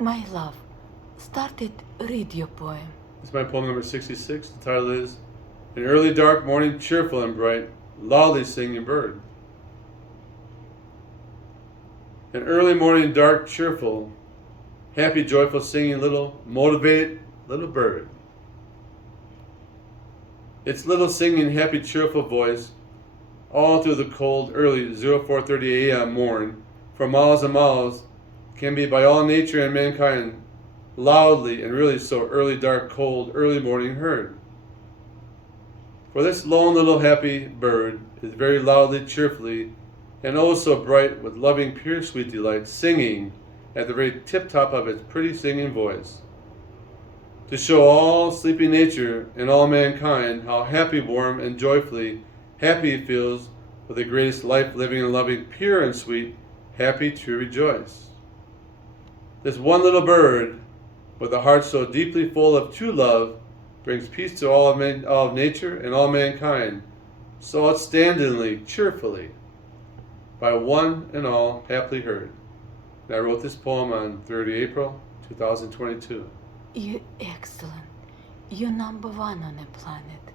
My love, started read your poem. It's my poem number 66. The title is An Early Dark Morning, Cheerful and Bright, Loudly Singing Bird. An early morning, dark, cheerful, happy, joyful, singing little, motivated little bird. Its little singing, happy, cheerful voice, all through the cold, early 04:30 a.m. morn, for miles and miles, can be by all nature and mankind loudly and really so early, dark, cold, early morning heard. For this lone little happy bird is very loudly, cheerfully, and oh so bright with loving, pure, sweet delight, singing at the very tip-top of its pretty singing voice, to show all sleepy nature and all mankind how happy, warm, and joyfully happy it feels with the greatest life, living and loving, pure and sweet, happy to rejoice. This one little bird, with a heart so deeply full of true love, brings peace to all of nature and all mankind, so outstandingly, cheerfully, by one and all happily heard. And I wrote this poem on 30 April 2022. You're excellent. You're number one on the planet.